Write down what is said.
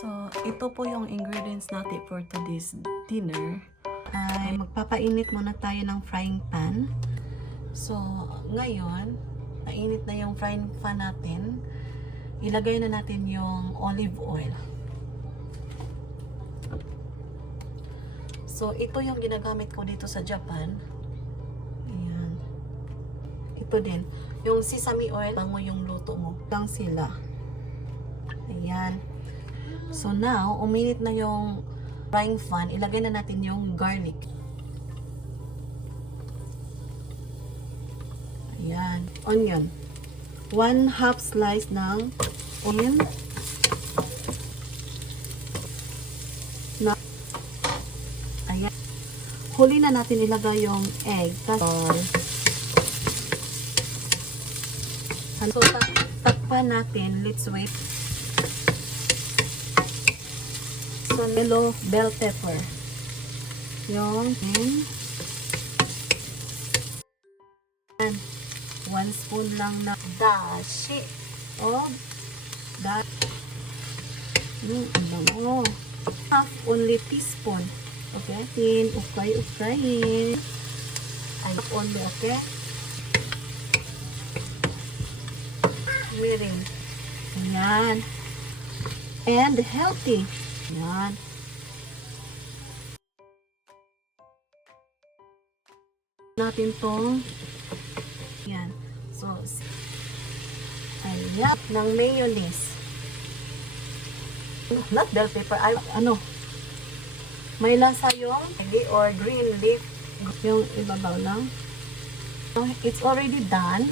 So, ito po yung ingredients natin for today's dinner. Ay magpapainit muna tayo ng frying pan. So, ngayon, painit na yung frying pan natin. Ilagay na natin yung olive oil. So, ito yung ginagamit ko dito sa Japan. Ayan. Ito din. Yung sesame oil, bango yung luto mo. Lang sila. Ayan. So, now, uminit na yung frying pan. Ilagay na natin yung garlic. Ayan. Onion. 1/2 slice ng onion. Ayan. Huli na natin ilagay yung egg. So, takpan natin. Let's wait. So, yellow bell pepper. Yung 1 spoon lang na dashi of half only teaspoon. Okay? Ukay. Half only, okay? Mirin. Ayan. And healthy. Ayan. Natin tong yan. So, ayan. Ng mayonnaise. Not bell pepper. May lasa yung or green leaf. Yung ibabaw lang. So, it's already done.